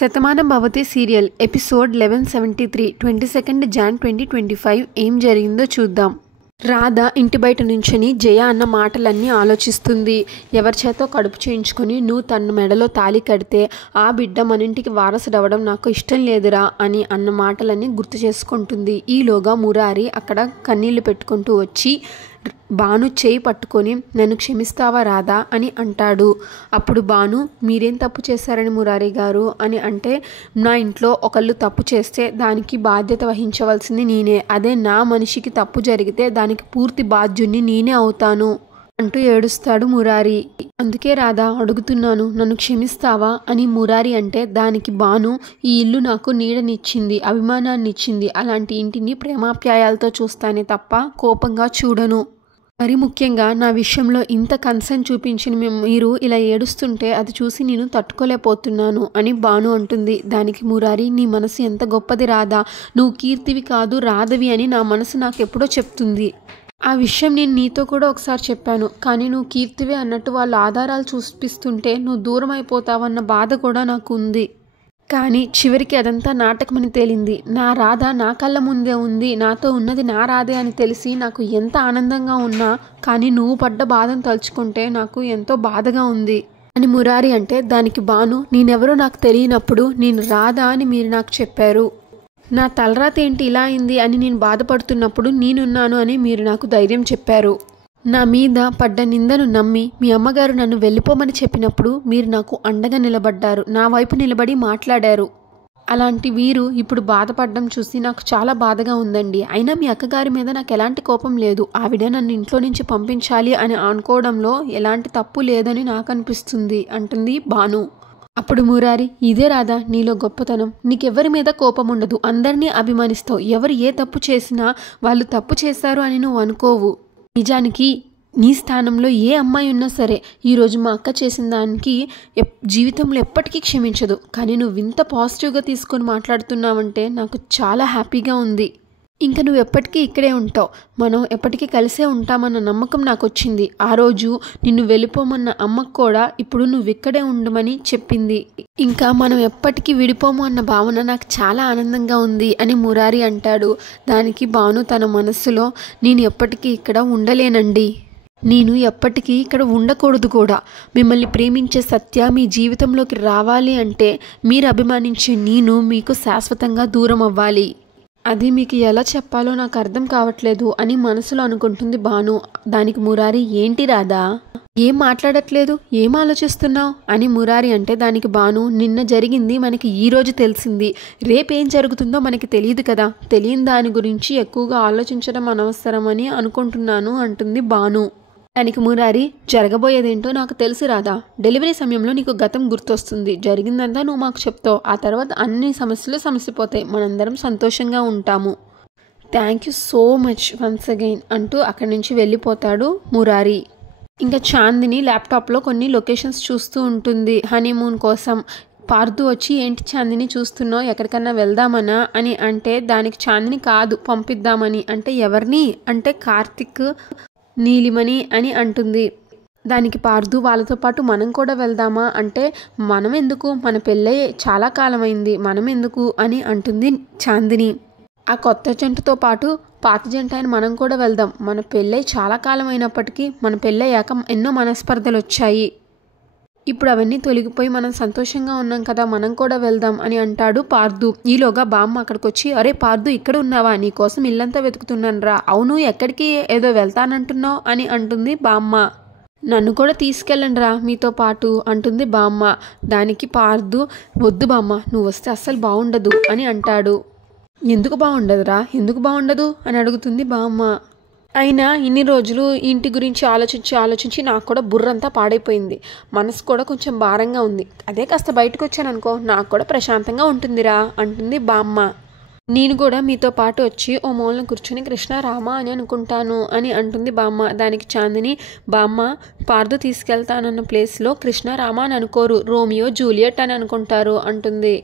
Shatamanam Bhavati serial episode 1173 22nd Jan 2025 ఏం జరిగిందో చూద్దాం. రాధ ఇంటి బయట నుంచొని జయ అన్న మాటలన్నీ ఆలోచిస్తుంది. ఎవరి చేతో కడుపు చేయించుకొని నువ్వు తన మెడలో తాళి కడితే ఆ బిడ్డ మన ఇంటికి వారసుడవడం నాకు ఇష్టం లేదురా అని అన్న మాటలన్నీ గుర్తు చేసుకుంటుంది. ఈలోగా మురారి అక్కడ కన్నీళ్లు పెట్టుకుంటూ వచ్చి బాను చేయి పట్టుకొని నన్ను క్షమిస్తావా రాధా అని అంటాడు. అప్పుడు బాను మీరేం తప్పు చేశారని మురారి గారు అని అంటే, నా ఇంట్లో ఒకళ్ళు తప్పు చేస్తే దానికి బాధ్యత వహించవలసింది నేనే, అదే నా మనిషికి తప్పు జరిగితే దానికి పూర్తి బాధ్యుణ్ణి నేనే అవుతాను అంటూ ఏడుస్తాడు మురారి. అందుకే రాధా అడుగుతున్నాను, నన్ను క్షమిస్తావా అని మురారి అంటే, దానికి బాను ఈ ఇల్లు నాకు నీడనిచ్చింది, అభిమానాన్ని ఇచ్చింది, అలాంటి ఇంటిని ప్రేమాప్యాయాలతో చూస్తానే తప్ప కోపంగా చూడను. మరి ముఖ్యంగా నా విషయంలో ఇంత కన్సర్న్ చూపించిన మీరు ఇలా ఏడుస్తుంటే అది చూసి నేను తట్టుకోలేకపోతున్నాను అని బాను అంటుంది. దానికి మురారి నీ మనసు ఎంత గొప్పది రాధా, నువ్వు కీర్తివి కాదు రాధవి అని నా మనసు నాకెప్పుడో చెప్తుంది. ఆ విషయం నేను నీతో కూడా ఒకసారి చెప్పాను, కానీ నువ్వు కీర్తివే అన్నట్టు వాళ్ళు ఆధారాలు చూపిస్తుంటే నువ్వు దూరం అయిపోతావన్న బాధ కూడా నాకు ఉంది. కానీ చివరికి అదంతా నాటకమని తేలింది. నా రాధ నా కళ్ళ ముందే ఉంది, నాతో ఉన్నది నా రాధే అని తెలిసి నాకు ఎంత ఆనందంగా ఉన్నా, కానీ నువ్వు పడ్డ బాధను తలుచుకుంటే నాకు ఎంతో బాధగా ఉంది అని మురారి అంటే, దానికి బాను నేనెవరో నాకు తెలియనప్పుడు నేను రాధ అని మీరు నాకు చెప్పారు, నా తలరాత ఏంటి ఇలా అయింది అని నేను బాధపడుతున్నప్పుడు నేనున్నాను అని మీరు నాకు ధైర్యం చెప్పారు. నా మీద పడ్డ నిందను నమ్మి మీ అమ్మగారు నన్ను వెళ్ళిపోమని చెప్పినప్పుడు మీరు నాకు అండగా నిలబడ్డారు, నా వైపు నిలబడి మాట్లాడారు. అలాంటి వీరు ఇప్పుడు బాధపడడం చూసి నాకు చాలా బాధగా ఉందండి. అయినా మీ అక్కగారి మీద నాకు ఎలాంటి కోపం లేదు, ఆవిడ నన్ను ఇంట్లో నుంచి పంపించాలి అని అనుకోవడంలో ఎలాంటి తప్పు లేదని నాకు అనిపిస్తుంది అంటుంది బాను. అప్పుడు మురారి ఇదే రాధా నీలో గొప్పతనం, నీకెవరి మీద కోపం ఉండదు, అందరినీ అభిమానిస్తావు, ఎవరు ఏ తప్పు చేసినా వాళ్ళు తప్పు చేశారు అని నువ్వు అనుకోవు. నిజానికి నీ స్థానంలో ఏ అమ్మాయి ఉన్నా సరే ఈరోజు మా అక్క చేసిన దానికి జీవితంలో ఎప్పటికీ క్షమించదు, కానీ నువ్వు ఇంత పాజిటివ్గా తీసుకొని మాట్లాడుతున్నావంటే నాకు చాలా హ్యాపీగా ఉంది. ఇంకా నువ్వు ఎప్పటికీ ఇక్కడే ఉంటావు, మనం ఎప్పటికీ కలిసే ఉంటామన్న నమ్మకం నాకు వచ్చింది. ఆ రోజు నిన్ను వెళ్ళిపోమన్న అమ్మకు కూడా ఇప్పుడు నువ్వు ఇక్కడే ఉండమని చెప్పింది. ఇంకా మనం ఎప్పటికీ విడిపోము అన్న భావన నాకు చాలా ఆనందంగా ఉంది అని మురారి అంటాడు. దానికి బాను తన మనస్సులో నేను ఎప్పటికీ ఇక్కడ ఉండలేనండి, నేను ఎప్పటికీ ఇక్కడ ఉండకూడదు కూడా, మిమ్మల్ని ప్రేమించే సత్య మీ జీవితంలోకి రావాలి అంటే మీరు అభిమానించే నేను మీకు శాశ్వతంగా దూరం అవ్వాలి, అది మీకు ఎలా చెప్పాలో నాకు అర్థం కావట్లేదు అని మనసులో అనుకుంటుంది బాను. దానికి మురారి ఏంటి రాధా ఏం మాట్లాడట్లేదు, ఏం ఆలోచిస్తున్నావు అని మురారి అంటే, దానికి బాను నిన్న జరిగింది మనకి ఈరోజు తెలిసింది, రేపేం జరుగుతుందో మనకి తెలియదు కదా, తెలియని దాని గురించి ఎక్కువగా ఆలోచించడం అనవసరమని అనుకుంటున్నాను అంటుంది బాను. దానికి మురారి జరగబోయేదేంటో నాకు తెలుసు రాధా, డెలివరీ సమయంలో నీకు గతం గుర్తొస్తుంది, జరిగిందంతా నువ్వు మాకు చెప్తావు, ఆ తర్వాత అన్ని సమస్యలు సమసిపోతాయి, మనందరం సంతోషంగా ఉంటాము. Thank you so much once again అంటూ అక్కడి నుంచి వెళ్ళిపోతాడు మురారి. ఇంకా చాందిని ల్యాప్టాప్లో కొన్ని లొకేషన్స్ చూస్తూ ఉంటుంది హనీమూన్ కోసం. పార్దు వచ్చి ఏంటి చాందిని చూస్తున్నావు, ఎక్కడికన్నా వెళ్దామనా అని అంటే, దానికి చాందిని కాదు పంపిద్దామని అంటే, ఎవరిని అంటే కార్తిక్ నీలిమని అని అంటుంది. దానికి పార్దు వాళ్ళతో పాటు మనం కూడా వెళ్దామా అంటే, మనం ఎందుకు, మన పెళ్ళై చాలా కాలం అయింది, మనం ఎందుకు అని అంటుంది చాందిని. ఆ కొత్త జంటతో పాటు పాత జంట అయిన మనం కూడా వెళ్దాం, మన పెళ్ళై చాలా కాలం అయినప్పటికీ మన పెళ్ళయ్యాక ఎన్నో మనస్పర్ధలు వచ్చాయి, ఇప్పుడు అవన్నీ తొలగిపోయి మనం సంతోషంగా ఉన్నాం కదా, మనం కూడా వెళ్దాం అని అంటాడు పార్దు. ఈలోగా బామ్మ అక్కడికి వచ్చి, అరే పార్దు ఇక్కడ ఉన్నావా, నీకోసం ఇల్లంతా వెతుకుతున్నాను రా, అవును ఎక్కడికి ఏదో వెళ్తానంటున్నావు అని అంటుంది బామ్మ. నన్ను కూడా తీసుకెళ్ళండి రా మీతో పాటు అంటుంది బామ్మ. దానికి పార్దు వద్దు బామ్మ, నువ్వు వస్తే అస్సలు బాగుండదు అని అంటాడు. ఎందుకు బాగుండదురా, ఎందుకు బాగుండదు అని అడుగుతుంది బామ్మ. అయినా ఇన్ని రోజులు ఇంటి గురించి ఆలోచించి నాకు కూడా బుర్రంతా పాడైపోయింది, మనసు కూడా కొంచెం భారంగా ఉంది, అదే కాస్త బయటకు వచ్చాను అనుకో నాకు కూడా ప్రశాంతంగా ఉంటుందిరా అంటుంది బామ్మ. నేను కూడా మీతో పాటు వచ్చి ఓ మూలన కూర్చొని కృష్ణ రామ అని అనుకుంటాను అని అంటుంది బామ్మ. దానికి చాందిని బామ్మ పార్దు తీసుకెళ్తానన్న ప్లేస్లో కృష్ణ రామ అని అనుకోరు, రోమియో జూలియట్ అని అనుకుంటారు అంటుంది.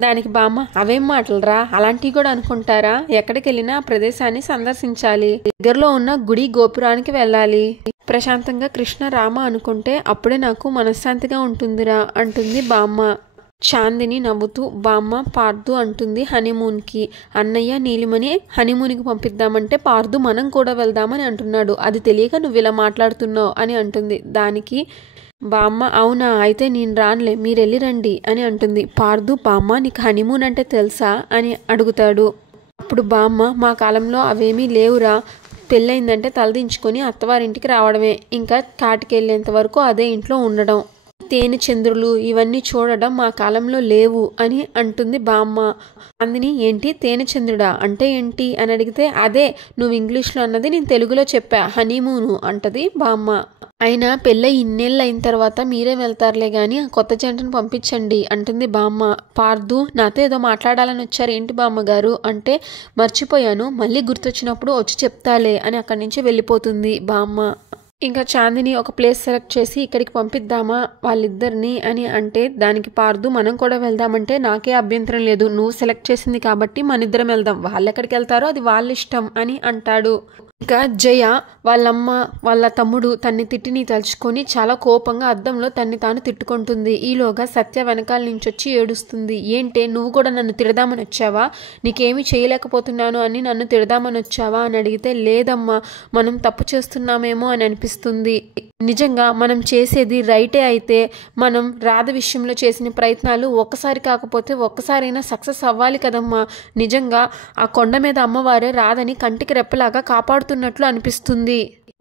దానికి బామ్మ అవేం మాటలురా, అలాంటివి కూడా అనుకుంటారా, ఎక్కడికి వెళ్ళినా ఆ ప్రదేశాన్ని సందర్శించాలి, దగ్గరలో ఉన్న గుడి గోపురానికి వెళ్ళాలి, ప్రశాంతంగా కృష్ణ రామ అనుకుంటే అప్పుడే నాకు మనశ్శాంతిగా ఉంటుందిరా అంటుంది బామ్మ. చాందిని నవ్వుతూ బామ్మ పార్దు అంటుంది హనీమూన్కి. అన్నయ్య నీలిమని హనీమూన్కి పంపిద్దామంటే పార్దు మనం కూడా వెళ్దామని అంటున్నాడు. అది తెలియక నువ్వు ఇలా మాట్లాడుతున్నావు అని అంటుంది. దానికి బామ్మ అవునా అయితే నేను రానులే మీరు వెళ్ళి రండి అని అంటుంది. పార్దు బామ్మ నీకు హనీమూన్ అంటే తెలుసా అని అడుగుతాడు. అప్పుడు బామ్మ మా కాలంలో అవేమీ లేవురా, పెళ్ళయిందంటే తలదించుకొని అత్తవారింటికి రావడమే, ఇంకా కాటికి వెళ్ళేంత వరకు అదే ఇంట్లో ఉండడం, తేనె చంద్రులు ఇవన్నీ చూడడం మా కాలంలో లేవు అని అంటుంది బామ్మ. అందుని ఏంటి తేనె చంద్రుడా అంటే ఏంటి అని అడిగితే అదే నువ్వు ఇంగ్లీష్లో అన్నది నేను తెలుగులో చెప్పా హనీమూను అంటది బామ్మ. అయినా పెళ్ళై ఇన్నేళ్ళు అయిన తర్వాత మీరే వెళ్తారులే గాని కొత్త జంటను పంపించండి అంటుంది బామ్మ. పార్దు నాతో ఏదో మాట్లాడాలని వచ్చారు ఏంటి బామ్మగారు అంటే మర్చిపోయాను మళ్ళీ గుర్తొచ్చినప్పుడు వచ్చి చెప్తాలే అని అక్కడి నుంచి వెళ్ళిపోతుంది బామ్మ. ఇంకా చాందిని ఒక ప్లేస్ సెలెక్ట్ చేసి ఇక్కడికి పంపిద్దామా వాళ్ళిద్దరిని అని అంటే దానికి పార్దు మనం కూడా వెళ్దామంటే నాకే అభ్యంతరం లేదు, నువ్వు సెలెక్ట్ చేసింది కాబట్టి మన ఇద్దరం వెళ్దాం, వాళ్ళు ఎక్కడికి వెళ్తారో అది వాళ్ళ ఇష్టం అని అంటాడు. ఇంకా జయ వాళ్ళమ్మ వాళ్ళ తమ్ముడు తన్ని తిట్టిని తలుచుకొని చాలా కోపంగా అద్దంలో తన్ని తాను తిట్టుకుంటుంది. ఈలోగా సత్య వెనకాల నుంచి వచ్చి ఏడుస్తుంది. ఏంటే నువ్వు కూడా నన్ను తిడదామని వచ్చావా, నీకేమీ చేయలేకపోతున్నాను అని నన్ను తిడదామని వచ్చావా అని అడిగితే లేదమ్మా మనం తప్పు చేస్తున్నామేమో అని అనిపిస్తుంది, నిజంగా మనం చేసేది రైటే అయితే మనం రాధ విషయంలో చేసిన ప్రయత్నాలు ఒక్కసారి కాకపోతే ఒక్కసారైనా సక్సెస్ అవ్వాలి కదమ్మా, నిజంగా ఆ కొండ మీద అమ్మవారే రాధని కంటికి రెప్పలాగా కాపాడుతున్నట్లు అనిపిస్తుంది,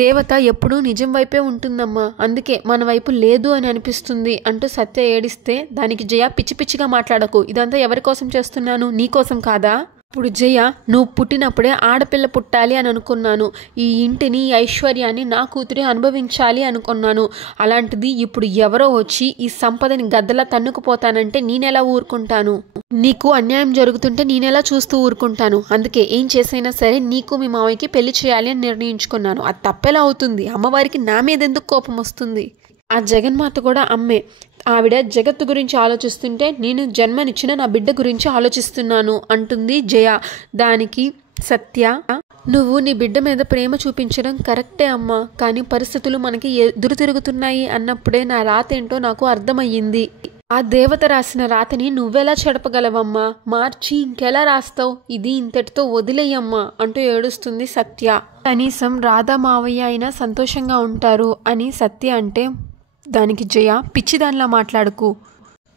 దేవత ఎప్పుడూ నిజం వైపే ఉంటుందమ్మా అందుకే మన వైపు లేదు అని అనిపిస్తుంది అంటూ సత్య ఏడిస్తే దానికి జయ పిచ్చి పిచ్చిగా మాట్లాడకు, ఇదంతా ఎవరి కోసం చేస్తున్నాను నీకోసం కాదా, ఇప్పుడు జయ నువ్వు పుట్టినప్పుడే ఆడపిల్ల పుట్టాలి అని అనుకున్నాను, ఈ ఇంటిని ఈ ఐశ్వర్యాన్ని నా కూతురి అనుభవించాలి అనుకున్నాను, అలాంటిది ఇప్పుడు ఎవరో వచ్చి ఈ సంపదని గద్దలా తన్నుకుపోతానంటే నేనెలా ఊరుకుంటాను, నీకు అన్యాయం జరుగుతుంటే నేనెలా చూస్తూ ఊరుకుంటాను, అందుకే ఏం చేసైనా సరే నీకు మీ మావయ్యకి పెళ్లి చేయాలి అని నిర్ణయించుకున్నాను, అది తప్పెలా అవుతుంది, అమ్మవారికి నా మీద ఎందుకు కోపం వస్తుంది, ఆ జగన్మాత కూడా అమ్మే, ఆవిడ జగత్తు గురించి ఆలోచిస్తుంటే నేను జన్మనిచ్చిన నా బిడ్డ గురించి ఆలోచిస్తున్నాను అంటుంది జయ. దానికి సత్య నువ్వు నీ బిడ్డ మీద ప్రేమ చూపించడం కరెక్టే అమ్మా, కానీ పరిస్థితులు మనకి ఎదురు తిరుగుతున్నాయి అన్నప్పుడే నా రాత ఏంటో నాకు అర్థమయ్యింది, ఆ దేవత రాసిన రాతని నువ్వెలా చెడపగలవమ్మా, మార్చి ఇంకెలా రాస్తావు, ఇది ఇంతటితో వదిలేయమ్మా అంటూ ఏడుస్తుంది సత్య. కనీసం రాధా మావయ్య అయినా సంతోషంగా ఉంటారు అని సత్య అంటే దానికి జయ పిచ్చిదానిలా మాట్లాడుకు,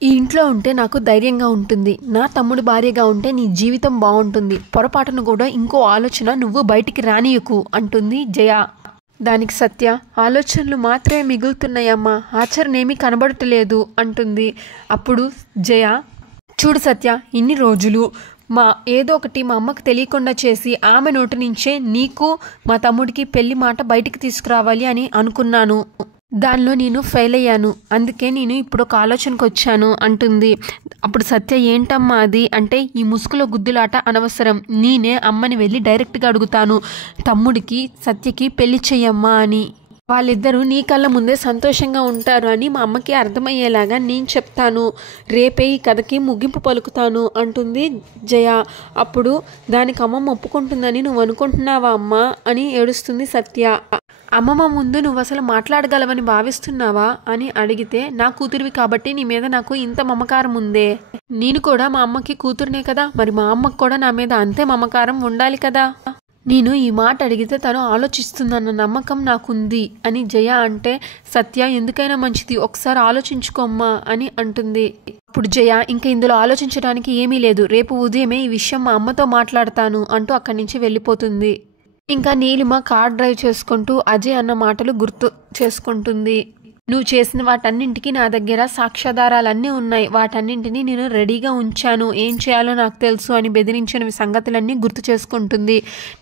ఈ ఇంట్లో ఉంటే నాకు ధైర్యంగా ఉంటుంది, నా తమ్ముడి భార్యగా ఉంటే నీ జీవితం బాగుంటుంది, పొరపాటును కూడా ఇంకో ఆలోచన నువ్వు బయటికి రానియకు అంటుంది జయ. దానికి సత్య ఆలోచనలు మాత్రమే మిగులుతున్నాయమ్మా, ఆచరణ ఏమీ కనబడటలేదు అంటుంది. అప్పుడు జయ చూడు సత్య ఇన్ని రోజులు ఏదో ఒకటి మా అమ్మకు తెలియకుండా చేసి ఆమె నోటి నుంచే నీకు మా తమ్ముడికి పెళ్లి మాట బయటికి తీసుకురావాలి అని అనుకున్నాను, దానిలో నేను ఫెయిల్ అయ్యాను, అందుకే నేను ఇప్పుడు ఒక ఆలోచనకు వచ్చాను అంటుంది. అప్పుడు సత్య ఏంటమ్మా అది అంటే ఈ ముసుగులో గుద్దులాట అనవసరం, నేనే అమ్మని వెళ్ళి డైరెక్ట్గా అడుగుతాను తమ్ముడికి సత్యకి పెళ్లి చెయ్యమ్మా అని, వాళ్ళిద్దరూ నీ కళ్ళ ముందే సంతోషంగా ఉంటారు అని మా అమ్మకి అర్థమయ్యేలాగా నేను చెప్తాను, రేపే ఈ కథకి ముగింపు పలుకుతాను అంటుంది జయ. అప్పుడు దానికి అమ్మమ్మ ఒప్పుకుంటుందని నువ్వు అనుకుంటున్నావా అమ్మా అని ఏడుస్తుంది సత్య. అమ్మమ్మ ముందు నువ్వు అసలు మాట్లాడగలవని భావిస్తున్నావా అని అడిగితే నా కూతురివి కాబట్టి నీ మీద నాకు ఇంత మమకారం ఉందే, నేను కూడా మా అమ్మకి కూతురునే కదా, మరి మా అమ్మకు కూడా నా మీద అంతే మమకారం ఉండాలి కదా, నేను ఈ మాట అడిగితే తను ఆలోచిస్తుందన్న నమ్మకం నాకుంది అని జయ అంటే సత్య ఎందుకైనా మంచిది ఒకసారి ఆలోచించుకోమ్మా అని అంటుంది. ఇప్పుడు జయ ఇంకా ఇందులో ఆలోచించడానికి ఏమీ లేదు, రేపు ఉదయమే ఈ విషయం మా అమ్మతో మాట్లాడతాను అంటూ అక్కడి నుంచి వెళ్ళిపోతుంది. ఇంకా నీలిమ కార్ డ్రైవ్ చేసుకుంటూ అజయ్ అన్న మాటలు గుర్తు చేసుకుంటుంది. నువ్వు చేసిన వాటన్నింటికి నా దగ్గర సాక్ష్యాధారాలన్నీ ఉన్నాయి, వాటన్నింటినీ నేను రెడీగా ఉంచాను, ఏం చేయాలో నాకు తెలుసు అని బెదిరించిన సంగతులన్నీ గుర్తు చేసుకుంటుంది.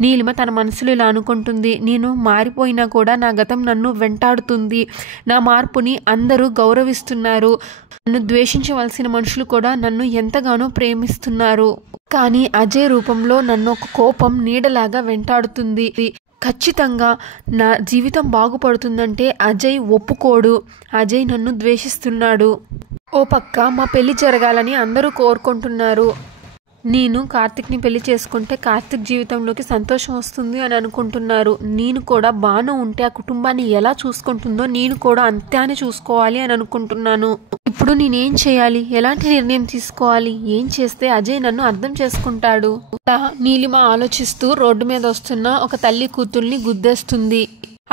నీలిమ తన మనసులో ఇలా అనుకుంటుంది, నేను మారిపోయినా కూడా నా గతం నన్ను వెంటాడుతుంది, నా మార్పుని అందరూ గౌరవిస్తున్నారు, నన్ను ద్వేషించవలసిన మనుషులు కూడా నన్ను ఎంతగానో ప్రేమిస్తున్నారు, కానీ అజయ్ రూపంలో నన్ను ఒక కోపం నీడలాగా వెంటాడుతుంది, ఖచ్చితంగా నా జీవితం బాగుపడుతుందంటే అజయ్ ఒప్పుకోడు, అజయ్ నన్ను ద్వేషిస్తున్నాడు, ఓ పక్క మా పెళ్లి జరగాలని అందరూ కోరుకుంటున్నారు, నేను కార్తిక్ని పెళ్లి చేసుకుంటే కార్తిక్ జీవితంలోకి సంతోషం వస్తుంది అని అనుకుంటున్నారు, నేను కూడా బాను ఉంటే ఆ కుటుంబాన్ని ఎలా చూసుకుంటుందో నేను కూడా అంతే అని చూసుకోవాలి అని అనుకుంటున్నాను, ఇప్పుడు నేనేం చేయాలి, ఎలాంటి నిర్ణయం తీసుకోవాలి, ఏం చేస్తే అజయ్ నన్ను అర్థం చేసుకుంటాడు? నీలిమ ఆలోచిస్తూ రోడ్డు మీద వస్తున్న ఒక తల్లి కూతుర్ని గుద్దేస్తుంది.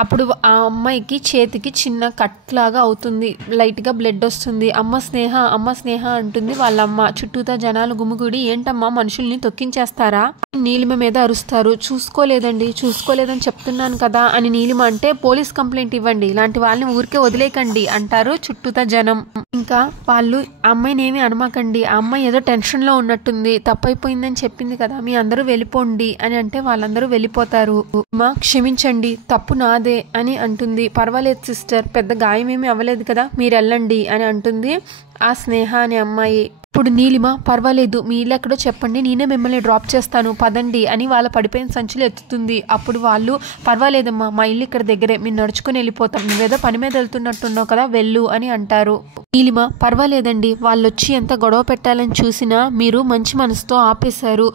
అప్పుడు ఆ అమ్మాయికి చేతికి చిన్న కట్ లాగా అవుతుంది, లైట్గా బ్లడ్ వస్తుంది. అమ్మ స్నేహ అంటుంది వాళ్ళమ్మ. చుట్టూతా జనాలు గుమిగూడి ఏంటమ్మా మనుషుల్ని తొక్కించేస్తారా? నీలిమ మీద అరుస్తారు. చూసుకోలేదని చెప్తున్నాను కదా అని నీలిమ అంటే పోలీస్ కంప్లైంట్ ఇవ్వండి, ఇలాంటి వాళ్ళని ఊరికే వదిలేకండి అంటారు చుట్టూతా జనం. ఇంకా వాళ్ళు అమ్మాయిని ఏమీ అనమాకండి, ఆ అమ్మాయి ఏదో టెన్షన్లో ఉన్నట్టుంది, తప్పైపోయిందని చెప్పింది కదా, మీ అందరూ వెళ్ళిపోండి అని అంటే వాళ్ళందరూ వెళ్ళిపోతారు. అమ్మ క్షమించండి, తప్పు నాదే అని అంటుంది. పర్వాలేదు సిస్టర్, పెద్ద గాయం ఏమీ అవ్వలేదు కదా, మీరు వెళ్ళండి అని అంటుంది ఆ స్నేహ అనే అమ్మాయి. ఇప్పుడు నీలిమ పర్వాలేదు, మీ ఇల్లు ఎక్కడో చెప్పండి, నేనే మిమ్మల్ని డ్రాప్ చేస్తాను పదండి అని వాళ్ళ పడిపోయిన సంచులు ఎత్తుతుంది. అప్పుడు వాళ్ళు పర్వాలేదమ్మా, మా ఇల్లు ఇక్కడ దగ్గరే, మీరు నడుచుకుని వెళ్ళిపోతాం, నువ్వేదో పని మీద వెళ్తున్నట్టున్నావు కదా, వెళ్ళు అని అంటారు. నీలిమ పర్వాలేదండి, వాళ్ళు వచ్చి ఎంత గొడవ పెట్టాలని చూసినా మీరు మంచి మనసుతో ఆపేశారు,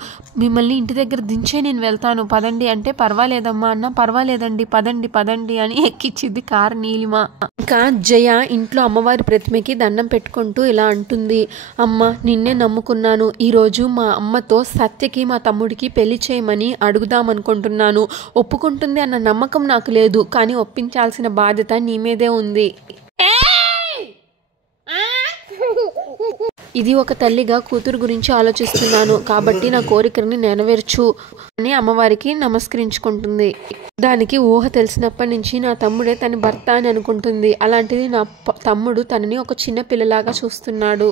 మిమ్మల్ని ఇంటి దగ్గర దించే నేను వెళ్తాను పదండి అంటే పర్వాలేదమ్మా అన్న పర్వాలేదండి పదండి అని ఎక్కించింది కారు నీలిమ. ఇంకా జయ ఇంట్లో అమ్మవారి ప్రతిమకి దండం పెట్టుకుంటూ ఇలా అంటుంది, అమ్మ నిన్నే నమ్ముకున్నాను, ఈరోజు మా అమ్మతో సత్యకి మా తమ్ముడికి పెళ్లి చేయమని అడుగుదామనుకుంటున్నాను, ఒప్పుకుంటుంది అన్న నమ్మకం నాకు లేదు, కానీ ఒప్పించాల్సిన బాధ్యత నీ మీదే ఉంది. ఇది ఒక తల్లిగా కూతురు గురించి ఆలోచిస్తున్నాను కాబట్టి నా కోరికని నెరవేర్చు అని అమ్మవారికి నమస్కరించుకుంటుంది. దానికి ఊహ తెలిసినప్పటి నుంచి నా తమ్ముడే తన భర్త అని అనుకుంటుంది. అలాంటిది నా తమ్ముడు తనని ఒక చిన్న పిల్లలాగా చూస్తున్నాడు.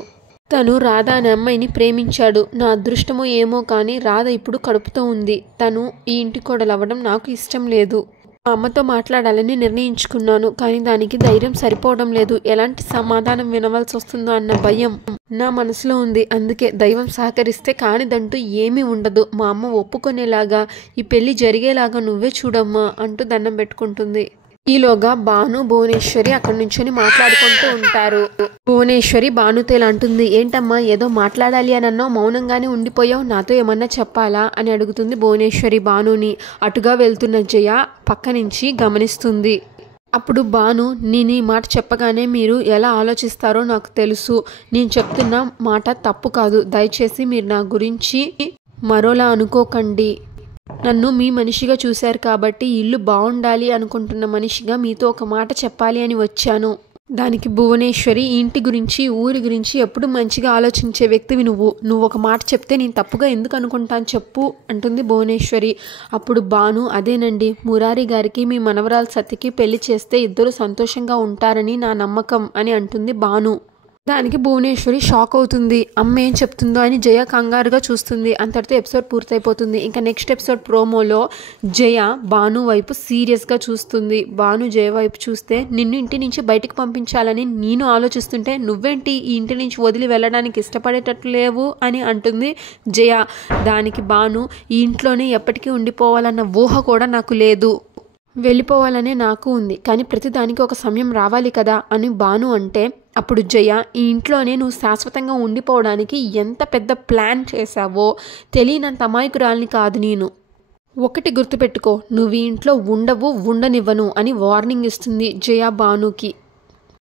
తను రాధ అనే అమ్మాయిని ప్రేమించాడు. నా అదృష్టమో ఏమో కానీ రాధ ఇప్పుడు కడుపుతో ఉంది. తను ఈ ఇంటి కోడలు అవ్వడం నాకు ఇష్టం లేదు. మా అమ్మతో మాట్లాడాలని నిర్ణయించుకున్నాను, కానీ దానికి ధైర్యం సరిపోవడం లేదు. ఎలాంటి సమాధానం వినవలసి వస్తుందో అన్న భయం నా మనసులో ఉంది. అందుకే దైవం సహకరిస్తే కానిదంటూ ఏమీ ఉండదు. మా అమ్మ ఒప్పుకునేలాగా ఈ పెళ్లి జరిగేలాగా నువ్వే చూడమ్మా అంటూ దండం పెట్టుకుంటుంది. ఈలోగా భాను భువనేశ్వరి అక్కడి నుంచొని మాట్లాడుకుంటూ ఉంటారు. భువనేశ్వరి భానుతో ఇలా అంటుంది, ఏంటమ్మా ఏదో మాట్లాడాలి అని అన్నావు, మౌనంగానే ఉండిపోయావు, నాతో ఏమన్నా చెప్పాలా అని అడుగుతుంది భువనేశ్వరి భానుని. అటుగా వెళ్తున్న జయ పక్క నుంచి గమనిస్తుంది. అప్పుడు భాను, నేను ఈ మాట చెప్పగానే మీరు ఎలా ఆలోచిస్తారో నాకు తెలుసు, నేను చెప్తున్న మాట తప్పు కాదు, దయచేసి మీరు నా గురించి మరోలా అనుకోకండి. నన్ను మీ మనిషిగా చూశారు కాబట్టి ఇల్లు బాగుండాలి అనుకుంటున్న మనిషిగా మీతో ఒక మాట చెప్పాలి అని వచ్చాను. దానికి భువనేశ్వరి, ఇంటి గురించి ఊరి గురించి ఎప్పుడు మంచిగా ఆలోచించే వ్యక్తివి నువ్వు ఒక మాట చెప్తే నేను తప్పుగా ఎందుకు అనుకుంటాను చెప్పు అంటుంది భువనేశ్వరి. అప్పుడు భాను, అదేనండి, మురారి గారికి మీ మనవరాలు సత్యకి పెళ్లి చేస్తే ఇద్దరు సంతోషంగా ఉంటారని నా నమ్మకం అని అంటుంది భాను. దానికి భువనేశ్వరి షాక్ అవుతుంది. అమ్మ ఏం చెప్తుందో అని జయ కంగారుగా చూస్తుంది. అంతటితో ఎపిసోడ్ పూర్తయిపోతుంది. ఇంకా నెక్స్ట్ ఎపిసోడ్ ప్రోమోలో జయ భాను వైపు సీరియస్గా చూస్తుంది. భాను జయ వైపు చూస్తే, నిన్ను ఇంటి నుంచి బయటికి పంపించాలని నేను ఆలోచిస్తుంటే నువ్వేంటి ఈ ఇంటి నుంచి వదిలి వెళ్ళడానికి ఇష్టపడేటట్లు లేవు అని అంటుంది జయ. దానికి భాను, ఈ ఇంట్లోనే ఎప్పటికీ ఉండిపోవాలన్న ఊహ కూడా నాకు లేదు, వెళ్ళిపోవాలనే నాకు ఉంది, కానీ ప్రతిదానికి ఒక సమయం రావాలి కదా అని భాను అంటే, అప్పుడు జయ, ఈ ఇంట్లోనే నువ్వు శాశ్వతంగా ఉండిపోవడానికి ఎంత పెద్ద ప్లాన్ చేశావో తెలియనంత అమాయకురాల్ని కాదు నేను. ఒకటి గుర్తుపెట్టుకో, నువ్వు ఈ ఇంట్లో ఉండనివ్వను అని వార్నింగ్ ఇస్తుంది జయ భానుకి.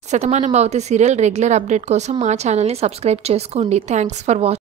Shatamanam Bhavati serial regular update కోసం మా ఛానల్ని సబ్స్క్రైబ్ చేసుకోండి. Thanks for watching.